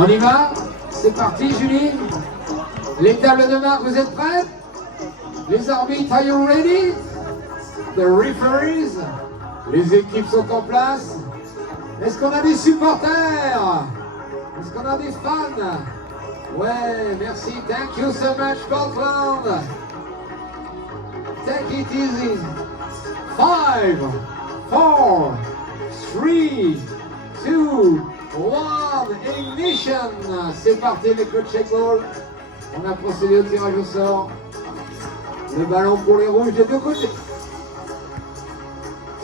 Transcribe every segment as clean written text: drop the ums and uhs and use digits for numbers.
On y va? C'est parti, Julie? Les tables de marque, vous êtes prêts? Les arbitres, are you ready? The referees? Les équipes sont en place. Est-ce qu'on a des supporters? Est-ce qu'on a des fans? Ouais, merci. Thank you so much, Scotland. Take it easy. 5, 4, 3, 2, 1, ignition. C'est parti, les coachs check-ball. On a procédé au tirage au sort. Le ballon pour les rouges des deux côtés.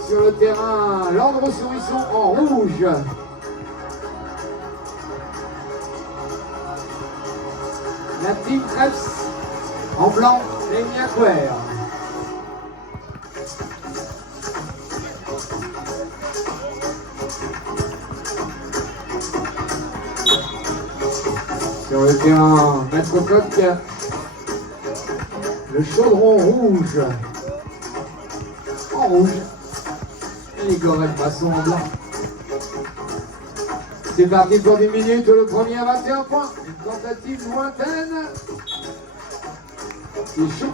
Sur le terrain, l'Andre Sourisson en rouge. La team Krebs en blanc et Miaquer. Sur le terrain, Maître Coq, le chaudron rouge. En rouge. Et les Gorel Basson en blanc. C'est parti pour 10 minutes, le premier à 21 points. Une tentative lointaine. C'est chaud.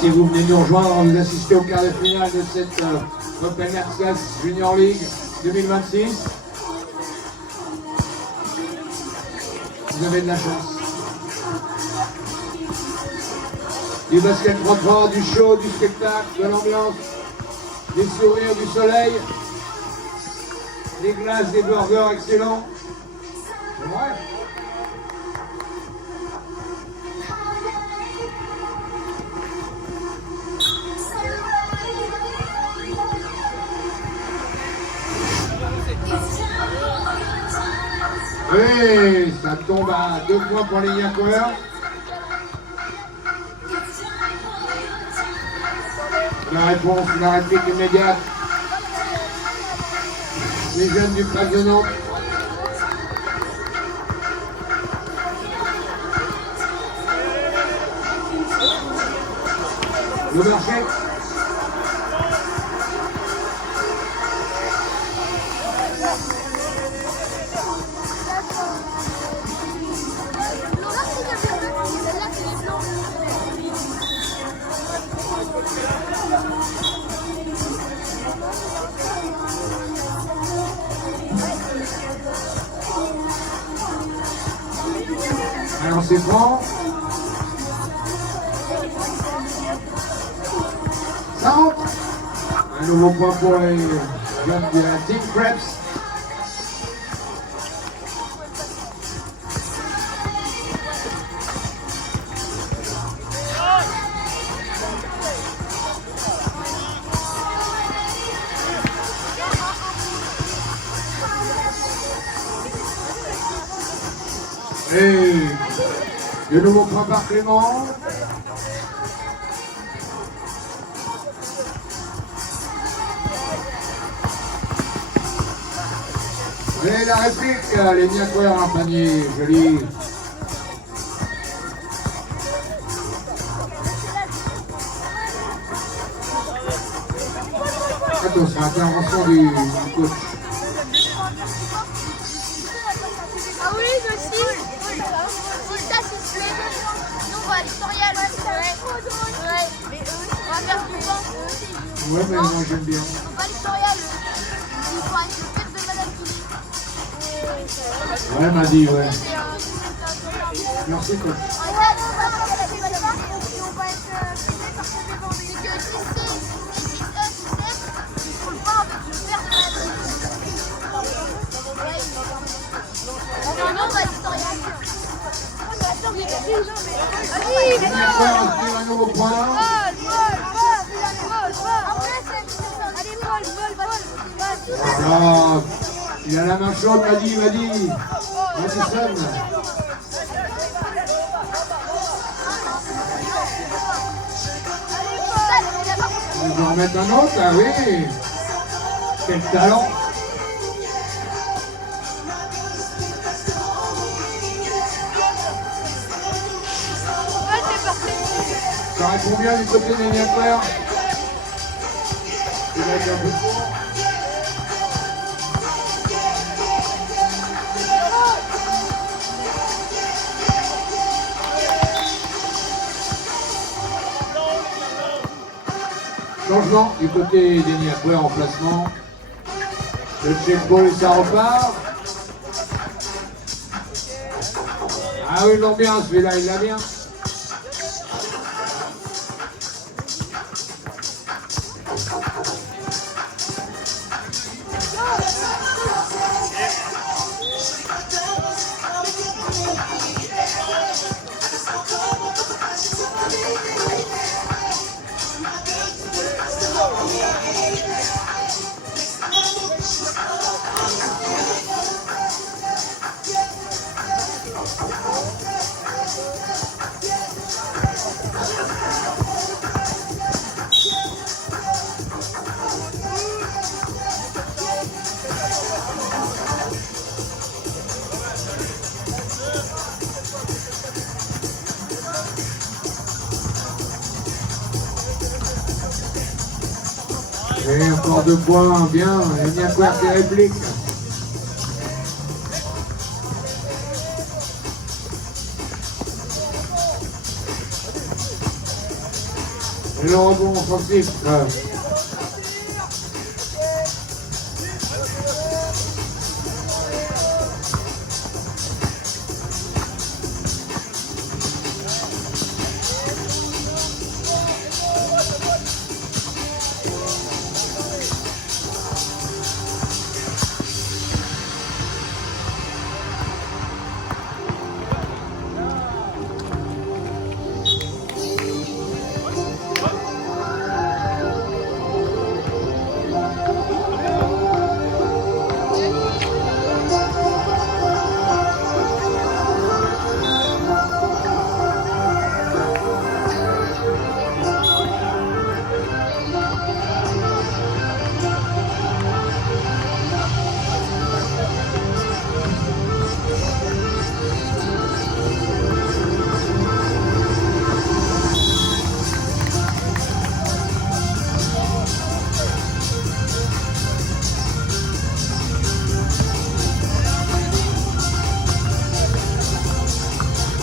Si vous venez nous rejoindre, vous assistez au quart de finale de cette Open Access Junior League 2026. Vous avez de la chance. Du basket propre, du show, du spectacle, de l'ambiance, des sourires, du soleil, des glaces, des burgers excellents. C'est vrai. Oui, ça tombe à 2 points pour les Miaquer. La réponse, la réplique immédiate. Les jeunes du Club de Nantes. Le marché. Alors c'est franc. Ça rentre. Un nouveau point pour les jeunes de la Team Krebs. Et de nouveau point par Clément. Et la réplique, les Niaqueurs en panier, joli. Attention, intervention du coach. Ah oui, je aussi. Si ça se plaît, nous on va à l'historial. Ouais. On va faire du vent. Ouais, mais moi j'aime bien. On va à l'historial. Il faut une tête de Madame Kili. Ouais, m'a dit, ouais. Merci, coach. Un nouveau point. Voilà. Il a la main chaude, m'a dit. Madison. On va en remettre un autre, ah oui. Quel talent. Ça répond bien du côté des Niaqueurs. Il va être un peu court. Changement du côté des Niaqueurs en placement. Le check ball et ça repart. Ah oui, l'ambiance, celui-là, il l'a bien. Et encore 2 points, bien, les Niaqueurs qui répliquent. Et le rebond offensif.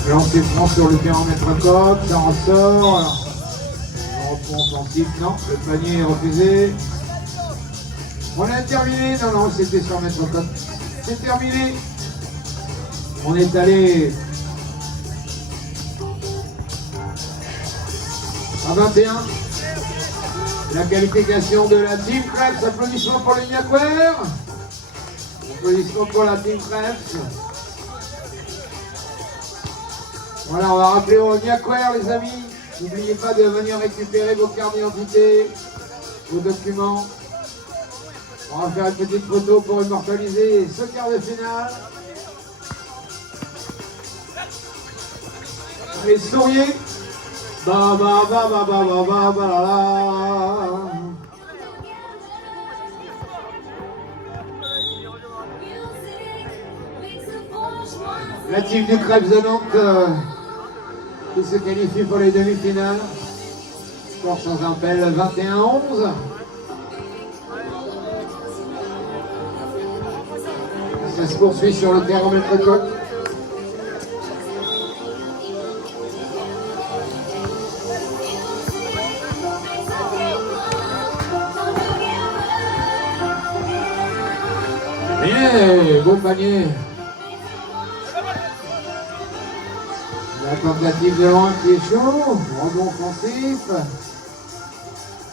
Lancer franc sur le 40 mètres côte, ça en sort. On reprend offensif, non, le panier est refusé. On a terminé, non, c'était sur mètre côte. C'est terminé. On est allé à 21. La qualification de la Team Krebs. Applaudissements pour les Niaqueurs. Applaudissements pour la Team Krebs. Voilà, on va rappeler aux Niaqueurs, les amis. N'oubliez pas de venir récupérer vos cartes d'identité, vos documents. On va faire une petite photo pour immortaliser ce quart de finale. Allez, souriez. Ba ba ba ba ba ba ba ba la la. La team du Krebs de Nantes qui se qualifie pour les demi-finales. Score sans appel 21-11. Ça se poursuit sur le thermomètre coq. Bien, beau panier. La tentative de loin qui est chaud, rebond offensif.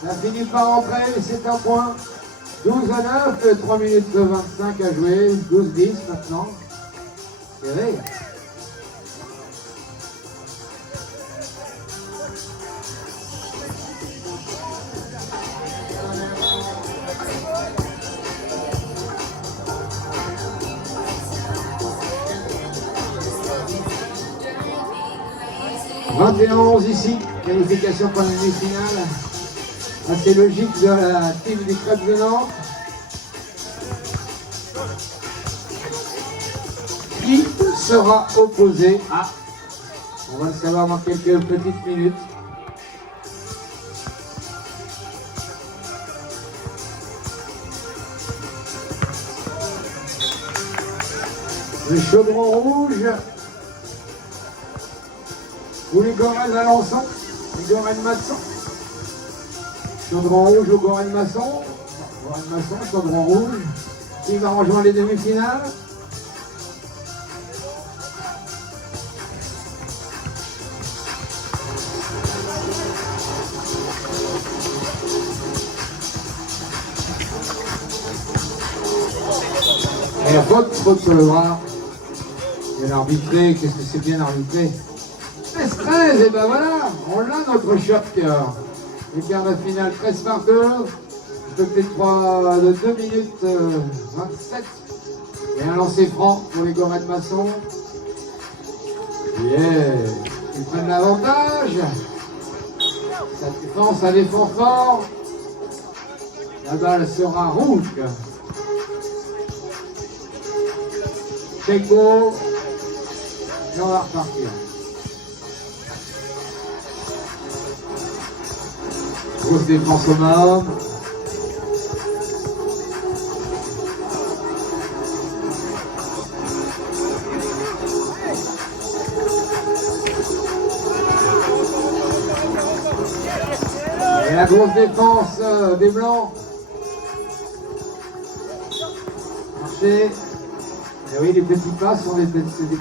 Ça finit par rentrer, c'est un point. 12-9, 3 minutes 25 à jouer, 12-10 maintenant. Serré. « 21-11 ici, qualification pour la demi-finale. Assez logique de la team du Krebs de Nantes. Qui sera opposé à... On va le savoir dans quelques petites minutes. Le chaudron rouge. Ou les Gorel Alençon, les Gorel Masson. Chaudron rouge ou Gorel Masson. Gorel Masson, chaudron rouge. Qui va rejoindre les demi-finales? Et faute sur le bras. Et l'arbitré, qu'est-ce que c'est bien arbitré? 13, et ben voilà, on l'a notre choc. Le quart de finale 13 partout. Peut-être 3 de 2 minutes 27. Et un lancer franc pour les Gorel Masson. Yeah. Ils prennent l'avantage. Ça défend fort. La balle sera rouge. Checo. Et on va repartir. Grosse défense au Mahom. Et la grosse défense des Blancs. Marché. Et oui, les petits pas sont des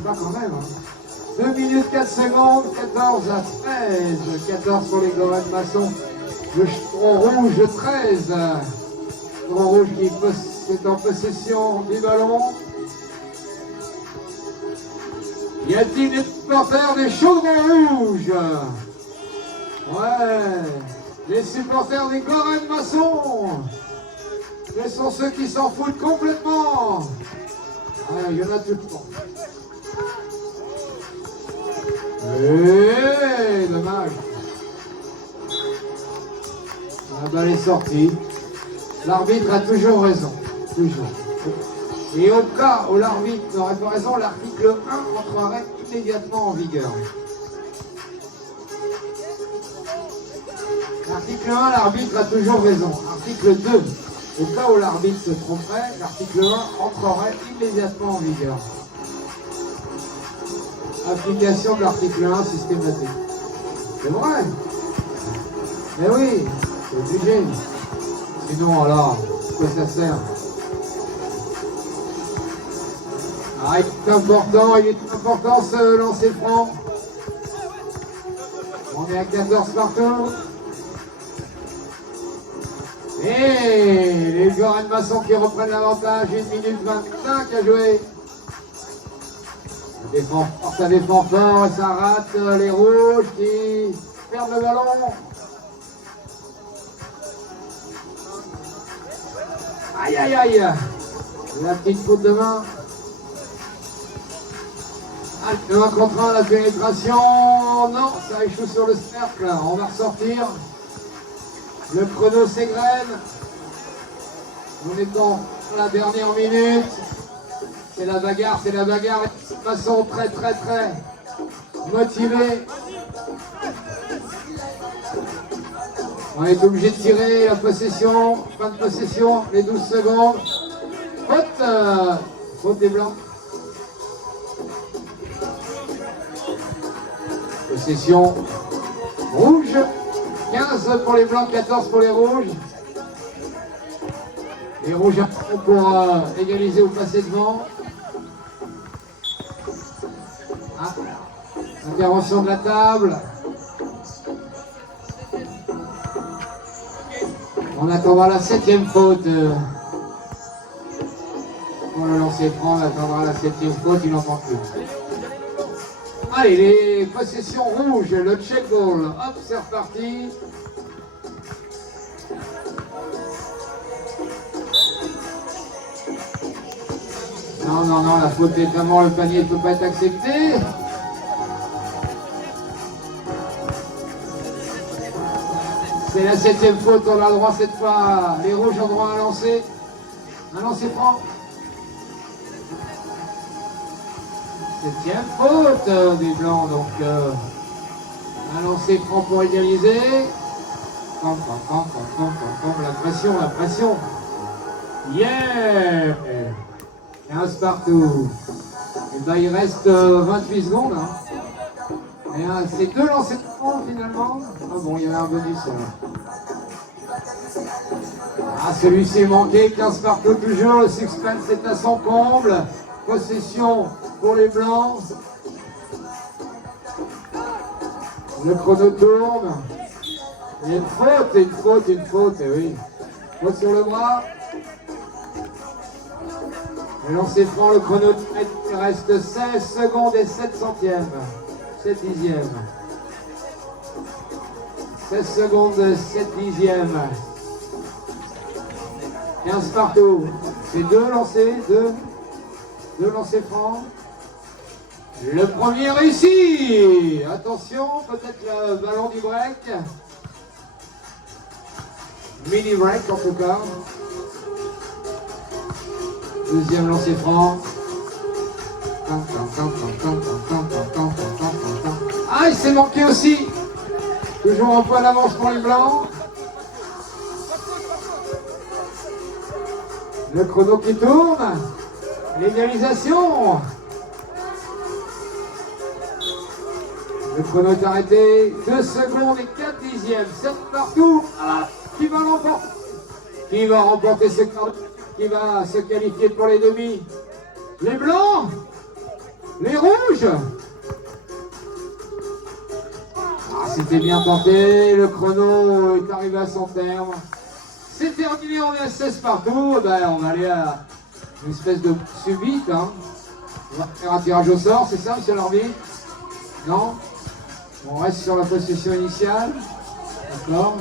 pas quand même. 2 minutes 4 secondes, 14 à 13. 14 pour les Gorel Masson. Le chaudron rouge 13. Le chaudron rouge qui est en possession du ballon. Y a-t-il des supporters des chaudrons rouges? Ouais. Les supporters des Gorel Masson. Ce sont ceux qui s'en foutent complètement. Ouais, il y en a tout le temps. Dommage. La balle est sortie. L'arbitre a toujours raison. Toujours. Et au cas où l'arbitre n'aurait pas raison, l'article 1 entrerait immédiatement en vigueur. L'article 1, l'arbitre a toujours raison. Article 2, au cas où l'arbitre se tromperait, l'article 1 entrerait immédiatement en vigueur. Application de l'article 1 systématique. C'est vrai. Mais oui, c'est obligé. Sinon, alors, quoi ça sert? Ah, il est important ce lancer franc. On est à 14 partout. Et les Gorel Masson qui reprennent l'avantage, 1 minute 25 à jouer. Ça défend fort et ça rate les rouges qui perdent le ballon. Aïe aïe aïe. La petite faute de main. Allez, 1 contre 1, la pénétration. Non, ça échoue sur le cercle. On va ressortir. Le chrono s'égrène. On est dans la dernière minute. C'est la bagarre, c'est la bagarre. De façon très motivée. On est obligé de tirer la possession. Fin de possession, les 12 secondes. Faute des blancs. Possession rouge. 15 pour les blancs, 14 pour les rouges. Les rouges pour égaliser ou passer devant. Ah, intervention de la table. On attendra la 7e faute. Pour le lancer franc, on attendra la 7e faute, il n'en manque plus. Allez, les possessions rouges, le check ball. Hop, c'est reparti. Non, la faute est vraiment, le panier ne peut pas être accepté. C'est la 7e faute, on a le droit cette fois. Les rouges ont droit à lancer. Un lancer franc. 7e faute des blancs, donc un lancer franc pour égaliser. La pression. Yeah! 15 partout. Et ben il reste 28 secondes. Hein. Et c'est 2 lancers francs finalement. Ah bon, il y avait un bonus. Ah, celui-ci est manqué, 15 partout toujours. Le suspense est à son comble. Possession pour les blancs. Le chrono tourne. Il y a une faute, et oui. Faute sur le bras. Le lancer franc, le chrono il reste 16 secondes et 7 centièmes. 7 dixièmes. 16 secondes et 7 dixièmes. 15 partout. C'est 2 lancers, 2 lancers francs. Le premier réussi. Attention, peut-être le ballon du break. Mini break en tout cas. Deuxième lancer franc. Ah, il s'est manqué aussi. Toujours en point d'avance pour les blancs. Le chrono qui tourne. L'égalisation. Le chrono est arrêté. 2 secondes et 4 dixièmes. 7 partout. Ah, qui va l'emporter? Qui va remporter ce quart? Qui va se qualifier pour les demi? Les blancs? Les rouges? Ah, c'était bien tenté. Le chrono est arrivé à son terme. C'est terminé, on est à 16 partout. Ben, on va aller à une espèce de subite. Hein. On va faire un tirage au sort, c'est ça, monsieur l'arbitre? Non? On reste sur la possession initiale. D'accord.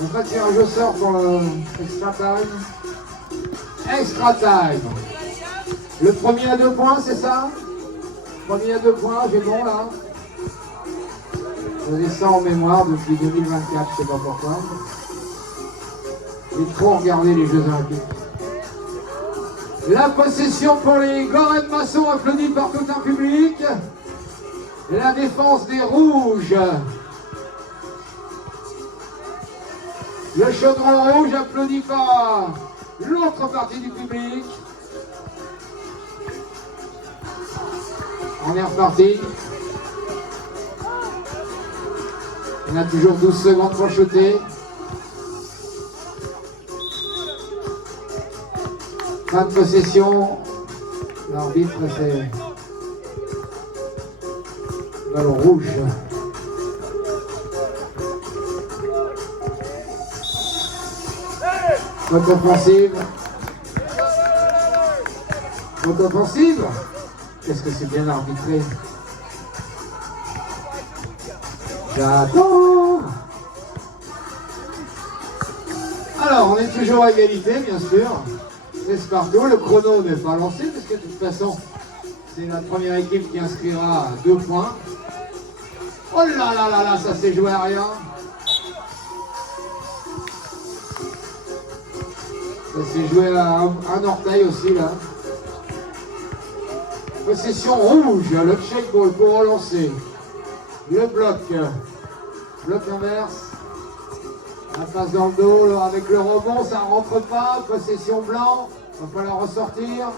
On fait tirage au sort pour le extra time. Extra time. Le premier à 2 points, c'est ça? Premier à 2 points, j'ai bon là. Je ça en mémoire depuis 2024, je sais pas pourquoi. J'ai trop regardé les Jeux Olympiques. La possession pour les Goren Masson, applaudis par tout un public. La défense des rouges. Le chaudron rouge applaudi par l'autre partie du public. On est reparti. On a toujours 12 secondes pour shooter. Fin de possession. L'arbitre, c'est ballon rouge. Faute offensive. Faute offensive. Qu'est-ce que c'est bien arbitré. J'attends. Alors, on est toujours à égalité, bien sûr. C'est partout. Le chrono n'est pas lancé, parce que de toute façon, C'est la première équipe qui inscrira 2 points. Oh là là là là, ça s'est joué à rien. Ça s'est joué à un orteil aussi là. Possession rouge, le check ball pour relancer. Le bloc. Bloc inverse. La passe dans le dos avec le rebond, ça ne rentre pas. Possession blanc, il va falloir ressortir.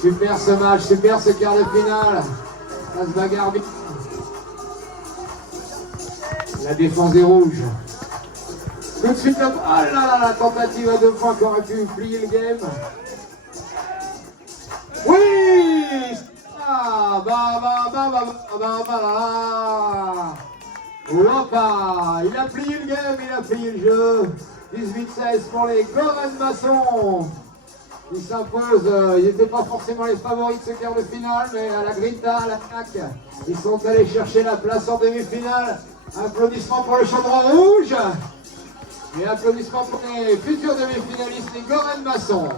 Super ce match, super ce quart de finale. Ça se bagarre bien. La défense est rouge. Tout de suite, ah là là, la tentative à 2 points qui aurait pu plier le game. Oui! Ah, Hoppa! Il a plié le game, il a plié le jeu. 18-16 pour les Goren Maçon. Ils s'imposent, ils n'étaient pas forcément les favoris de ce quart de finale, mais à la grinta, à la CNAC, ils sont allés chercher la place en demi-finale. Applaudissements pour le chaudron rouge. Et applaudissements pour les futurs demi-finalistes, les Goren Maçon.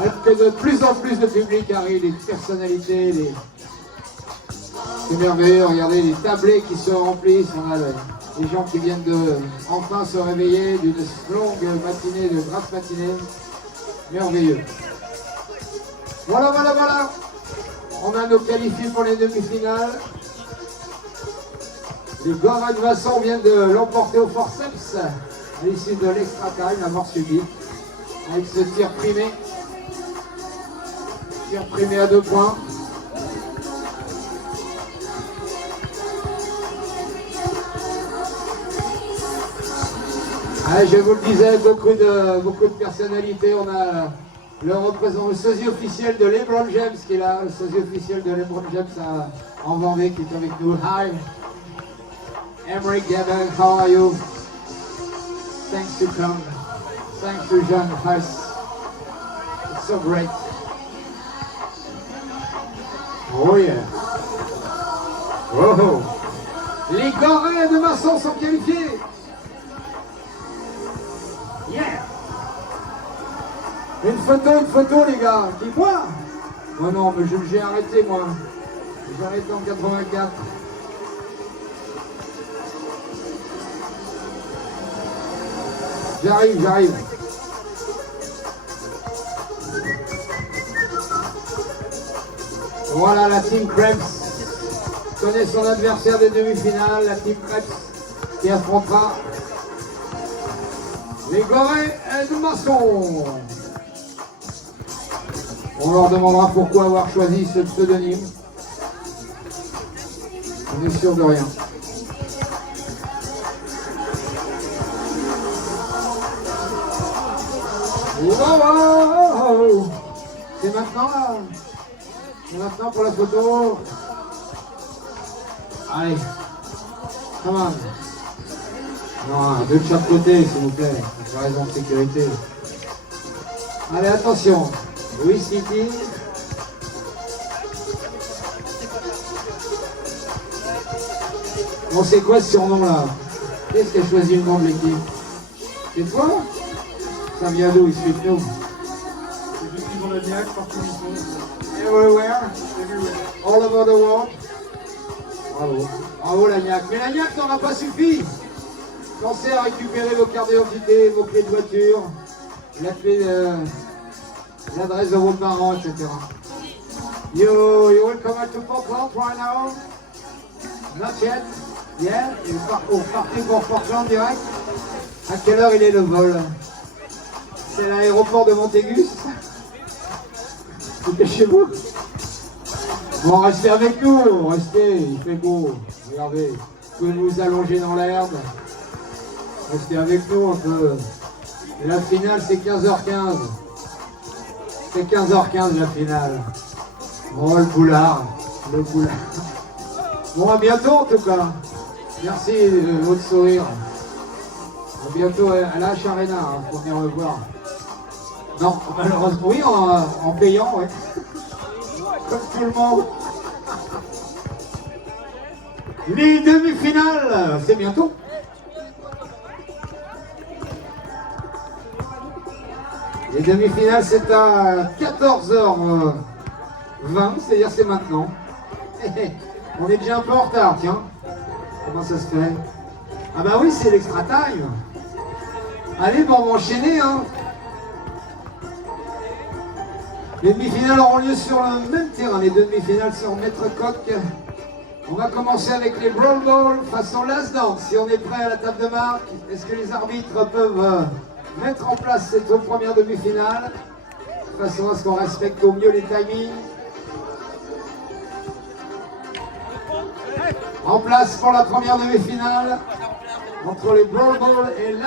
Alors que de plus en plus de public arrive, des personnalités, c'est merveilleux, regardez les tablés qui se remplissent, on a les gens qui viennent de enfin se réveiller d'une longue matinée, de grasse matinée. Merveilleux. Voilà, voilà, voilà. On a nos qualifiés pour les demi-finales. Les Goren Maçon viennent de l'emporter au forceps à l'issue de l'extra time, la mort subite, avec ce tir primé. Tir primé à 2 points. Ah, je vous le disais, beaucoup de personnalités. On a le représentant, le sosie officiel de LeBron James qui est là, le sosie officiel de LeBron James en Vendée qui est avec nous. Hi, Emmerich Gavin, how are you? Thanks to come. Thanks to John Hess. It's so great. Oh yeah. Oh. Les Goren de Maçon sont qualifiés. Yeah. Une photo les gars. Qui moi? Oh non, mais j'ai arrêté moi. J'ai arrêté en 84. J'arrive. Voilà la team Krebs. Connaît son adversaire des demi-finales, la team Krebs qui affrontera les Goren de Maçon. On leur demandera pourquoi avoir choisi ce pseudonyme. On est sûr de rien. Wow. C'est maintenant là. C'est maintenant pour la photo. Allez. Come on. Non, de chaque côté, s'il vous plaît. Pour raison de sécurité. Allez, attention. Oui, City. Bon, c'est quoi ce surnom là? Qu'est-ce qui a choisi le nom de l'équipe? C'est toi? Ça vient d'où? Il suit de nous. C'est depuis Grenoble, partout où ils sont. Everywhere. Everywhere. All over the world. Bravo. Bravo Lagnac. Mais Lagnac n'aura pas suffi. Pensez à récupérer vos cartes d'identité, vos clés de voiture, la clé de l'adresse de vos parents, etc. You will come to Portland right now? Not yet? Yeah? Vous partez pour Portland direct? À quelle heure il est le vol? C'est l'aéroport de Montégus? C'était chez vous? Bon, restez avec nous, restez, il fait beau. Regardez, vous pouvez vous allonger dans l'herbe. Restez avec nous un peu. La finale, c'est 15h15. C'est 15h15 la finale. Oh, le boulard. Bon, à bientôt en tout cas. Merci de votre sourire. À bientôt à l'H Arena, hein, pour venir me voir. Non, malheureusement, oui, en payant, ouais. Comme tout le monde. Les demi-finales, c'est bientôt. Les demi-finales, c'est à 14h20, c'est-à-dire c'est maintenant. On est déjà un peu en retard, tiens. Comment ça se fait? Ah bah oui, c'est l'extra time. Allez, bon, on va enchaîner, hein. Les demi-finales auront lieu sur le même terrain. Les demi-finales sur Maître Coq. On va commencer avec les Brawl Balls façon Last Dance. Si on est prêt à la table de marque, est-ce que les arbitres peuvent mettre en place cette première demi-finale de façon à ce qu'on respecte au mieux les timings? En place pour la première demi-finale entre les Brawl Balls et